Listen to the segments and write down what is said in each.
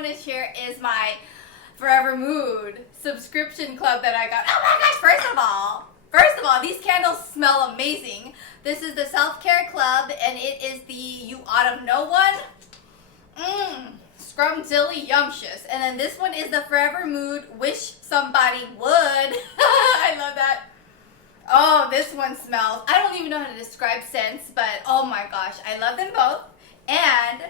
want to share is my Forever Mood subscription club that I got. Oh my gosh, first of all, these candles smell amazing. This is the Self-Care Club, and it is the You Ought to Know one. Scrumdilly Yumptious. And then this one is the Forever Mood Wish Somebody Would. I love that. Oh, this one smells. I don't even know how to describe scents, but oh my gosh, I love them both. And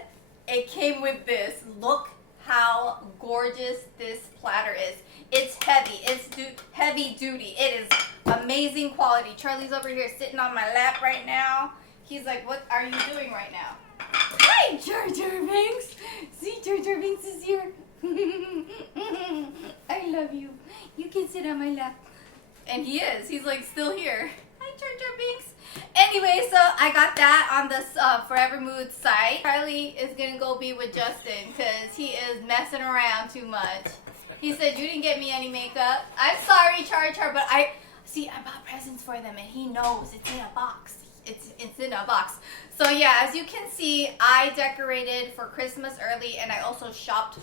it came with this. Look how gorgeous this platter is. It's heavy. It's heavy duty. It is amazing quality. Charlie's over here sitting on my lap right now. He's like, what are you doing right now? Hi, Jar Jar Binks. See, Jar Jar Binks is here. I love you. You can sit on my lap. And he is. He's like still here. Hi, Jar Jar Binks. Anyway, so I got that on the Forever Mood site. Charlie is going to go be with Justin because he is messing around too much. He said, you didn't get me any makeup. I'm sorry, Char, but I bought presents for them and he knows it's in a box. It's in a box. So yeah, as you can see, I decorated for Christmas early and I also shopped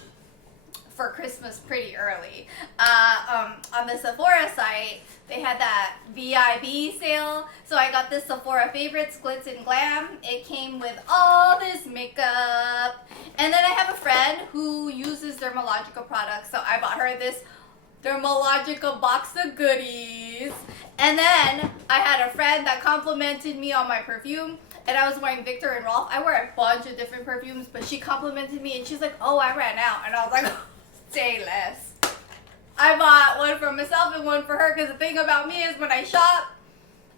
for Christmas pretty early. On the Sephora site, they had that VIB sale. So I got this Sephora Favorites Glitz and Glam. It came with all this makeup. And then I have a friend who uses Dermalogica products. So I bought her this Dermalogica box of goodies. And then I had a friend that complimented me on my perfume. And I was wearing Victor and Rolf. I wear a bunch of different perfumes, but she complimented me and she's like, oh, I ran out. And I was like, say less. I bought one for myself and one for her because the thing about me is when I shop,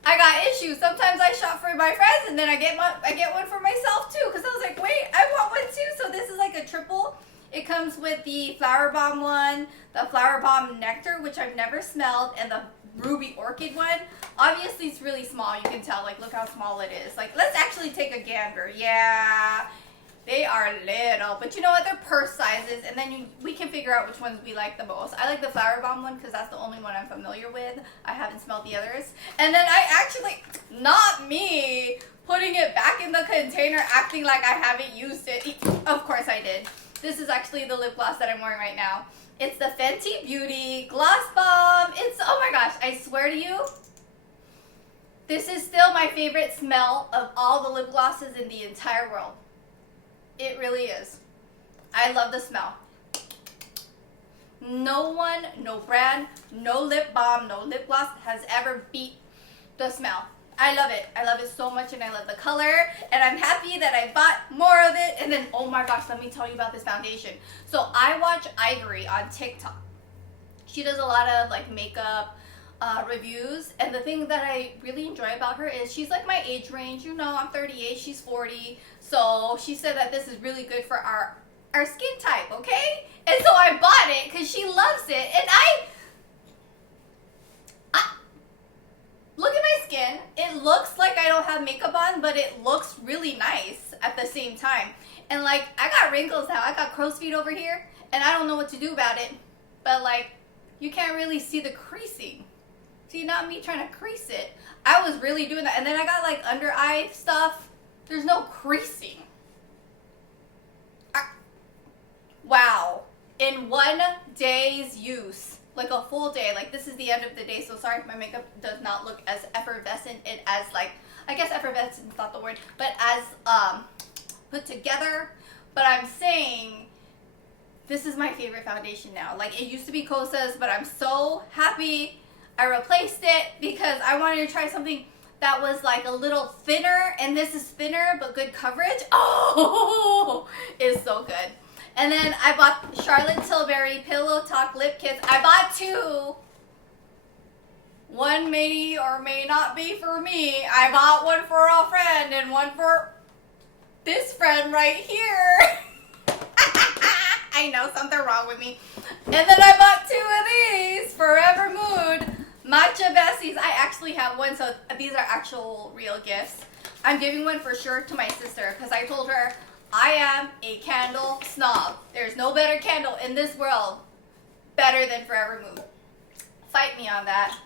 I got issues. Sometimes I shop for my friends and then I get one for myself too because I was like, wait, I want one too. So this is like a triple. It comes with the Flower Bomb one, the Flower Bomb Nectar, which I've never smelled, and the Ruby Orchid one. Obviously, it's really small. You can tell. Like, look how small it is. Like, let's actually take a gander. Yeah, they are little. But you know what? They're purse sizes, and then we can figure out which ones we like the most. I like the Flower Bomb one because that's the only one I'm familiar with. I haven't smelled the others. And then I actually, not me, putting it back in the container, acting like I haven't used it. Of course I did. This is actually the lip gloss that I'm wearing right now. It's the Fenty Beauty Gloss Bomb. It's, oh my gosh, I swear to you, this is still my favorite smell of all the lip glosses in the entire world. It really is. I love the smell. No one, no brand, no lip balm, no lip gloss has ever beat the smell. I love it. I love it so much and I love the color. And I'm happy that I bought more of it. And then, oh my gosh, let me tell you about this foundation. So I watch Ivory on TikTok. She does a lot of like makeup reviews. And the thing that I really enjoy about her is she's like my age range. You know, I'm 38, she's 40. So she said that this is really good for our skin type, okay? And so I bought it because she loves it. And I look at my skin. It looks like I don't have makeup on, but it looks really nice at the same time. And like, I got wrinkles now. I got crow's feet over here, and I don't know what to do about it. But like, you can't really see the creasing. See, not me trying to crease it. I was really doing that. And then I got like under eye stuff. There's no creasing. Wow. In 1 day's use. Like a full day, like this is the end of the day, so sorry if my makeup does not look as effervescent and as like, I guess effervescent is not the word, but as put together. But I'm saying this is my favorite foundation now. Like, it used to be Kosa's, but I'm so happy I replaced it because I wanted to try something that was like a little thinner, and this is thinner but good coverage. Oh, it's so good. And then I bought Charlotte Tilbury Pillow Talk Lip Kits. I bought 2. One may or may not be for me. I bought one for a friend and one for this friend right here. I know, something wrong with me. And then I bought 2 of these, Forever Mood Matcha Bessies. I actually have one, so these are actual real gifts. I'm giving one for sure to my sister because I told her, I am a candle snob. There's no better candle in this world better than Forever Mood. Fight me on that.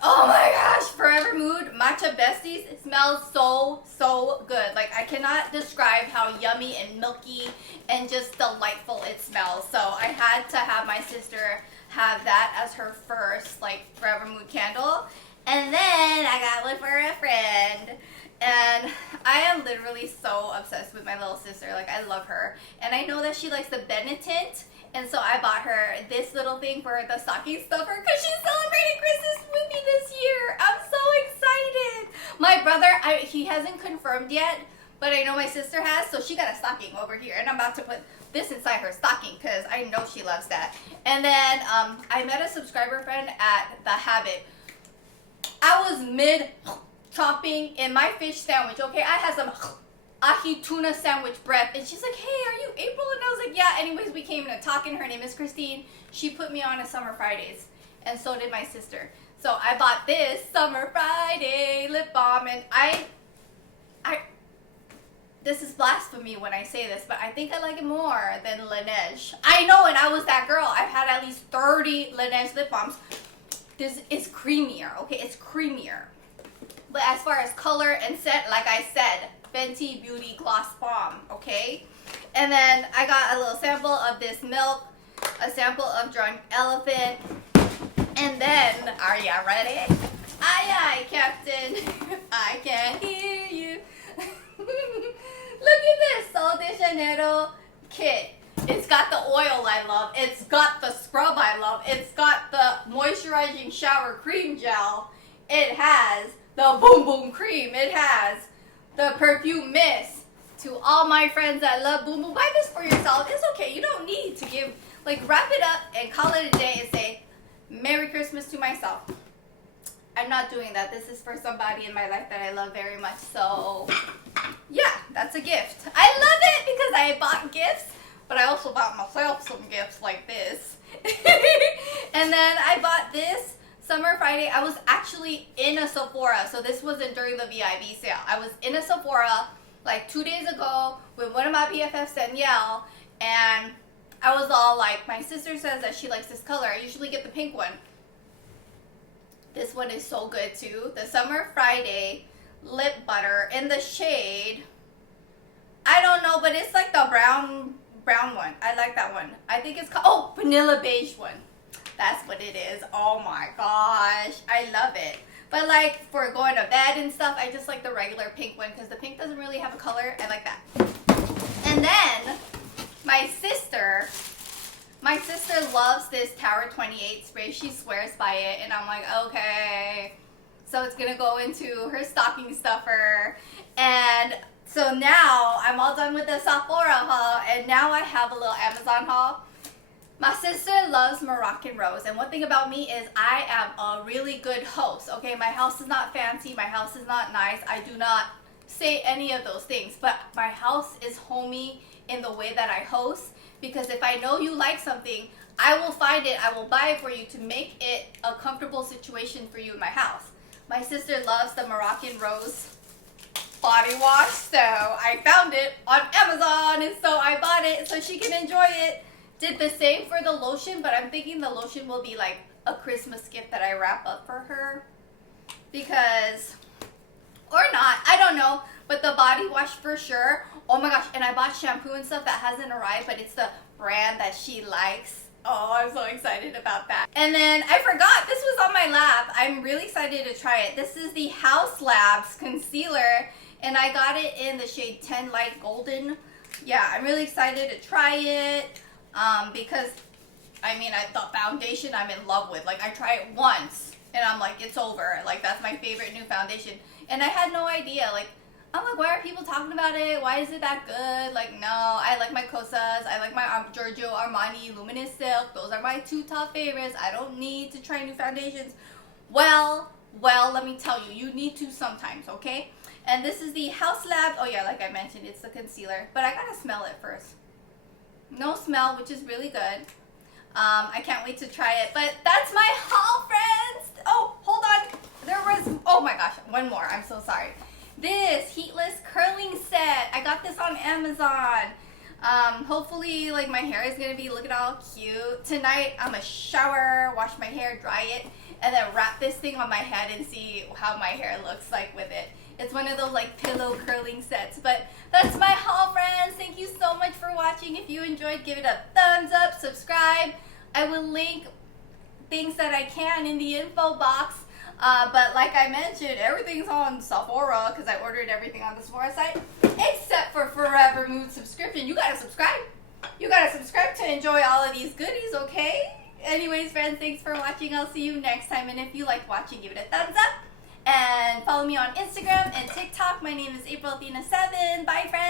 Oh my gosh, Forever Mood Matcha Besties. It smells so good. Like, I cannot describe how yummy and milky and just delightful it smells. So I had to have my sister have that as her first, like, Forever Mood candle. And then I got one for a friend. And I am literally so obsessed with my little sister. Like, I love her. And I know that she likes the Benetint. And so I bought her this little thing for the stocking stuffer because she's celebrating Christmas with me this year. I'm so excited. My brother, he hasn't confirmed yet, but I know my sister has, so she got a stocking over here. And I'm about to put this inside her stocking because I know she loves that. And then I met a subscriber friend at The Habit. I was mid chopping in my fish sandwich, okay? I had some ahi tuna sandwich breath, and she's like, hey, are you April? And I was like, yeah. Anyways, we came to talking. Her name is Christine. She put me on a Summer Fridays, and so did my sister. So I bought this Summer Friday lip balm, and I this is blasphemy when I say this, but I think I like it more than Laneige. I know, and I was that girl. I've had at least 30 Laneige lip balms. This is creamier, okay? It's creamier. But as far as color and scent, like I said, Fenty Beauty Gloss Balm, okay? And then I got a little sample of this milk, a sample of Drunk Elephant, and then, are ya ready? Aye, aye, Captain. I can hear you. Look at this Sol de Janeiro kit. It's got the oil I love. It's got the scrub I love. It's got the moisturizing shower cream gel. It has the boom boom cream. It has the perfume mist. To all my friends that love boom boom, buy this for yourself. It's okay. You don't need to give, like, wrap it up and call it a day and say, Merry Christmas to myself. I'm not doing that. This is for somebody in my life that I love very much. So, yeah, that's a gift. I love it because I bought gifts, but I also bought myself some gifts like this. And then I bought this Summer Friday. I was actually in a Sephora, so this wasn't during the VIB sale. I was in a Sephora like 2 days ago with one of my BFFs, Danielle, and I was all like, my sister says that she likes this color. I usually get the pink one. This one is so good too. The Summer Friday Lip Butter in the shade, I don't know, but it's like the brown one. I like that one. I think it's called, oh, Vanilla Beige one. That's what it is. Oh my gosh. I love it. But like for going to bed and stuff, I just like the regular pink one because the pink doesn't really have a color. I like that. And then my sister loves this Tower 28 spray. She swears by it. And I'm like, okay. So it's going to go into her stocking stuffer. And so now I'm all done with the Sephora haul. And now I have a little Amazon haul. My sister loves Moroccan Rose, and one thing about me is I am a really good host, okay? My house is not fancy, my house is not nice, I do not say any of those things, but my house is homey in the way that I host, because if I know you like something, I will find it, I will buy it for you to make it a comfortable situation for you in my house. My sister loves the Moroccan Rose body wash, so I found it on Amazon, and so I bought it so she can enjoy it. Did the same for the lotion, but I'm thinking the lotion will be like a Christmas gift that I wrap up for her. Because, or not, I don't know. But the body wash for sure. Oh my gosh, and I bought shampoo and stuff that hasn't arrived, but it's the brand that she likes. Oh, I'm so excited about that. And then I forgot, this was on my lap. I'm really excited to try it. This is the House Labs Concealer, and I got it in the shade 10 Light Golden. Yeah, I'm really excited to try it. Because, I mean, the foundation I'm in love with. Like, I try it once, and I'm like, it's over. Like, that's my favorite new foundation. And I had no idea. Like, I'm like, why are people talking about it? Why is it that good? Like, no, I like my Kosas. I like my Giorgio Armani Luminous Silk. Those are my two top favorites. I don't need to try new foundations. Well, let me tell you, you need to sometimes, okay? And this is the House Lab. Oh, yeah, like I mentioned, it's the concealer. But I gotta smell it first. No smell, which is really good. I can't wait to try it. But that's my haul, friends. Oh, hold on. There was, oh my gosh, one more. I'm so sorry. This heatless curling set. I got this on Amazon. Hopefully, like, my hair is gonna be looking all cute. Tonight, I'm gonna shower, wash my hair, dry it, and then wrap this thing on my head and see how my hair looks like with it. It's one of those, like, pillow curling sets. But that's my haul, friends. Thank you so much for watching. If you enjoyed, give it a thumbs up, subscribe. I will link things that I can in the info box. But like I mentioned, everything's on Sephora because I ordered everything on the Sephora site, except for Forvr Mood subscription. You gotta subscribe. You gotta subscribe to enjoy all of these goodies, okay? Anyways, friends, thanks for watching. I'll see you next time. And if you like watching, give it a thumbs up. And follow me on Instagram and TikTok. My name is AprilAthena7. Bye, friends.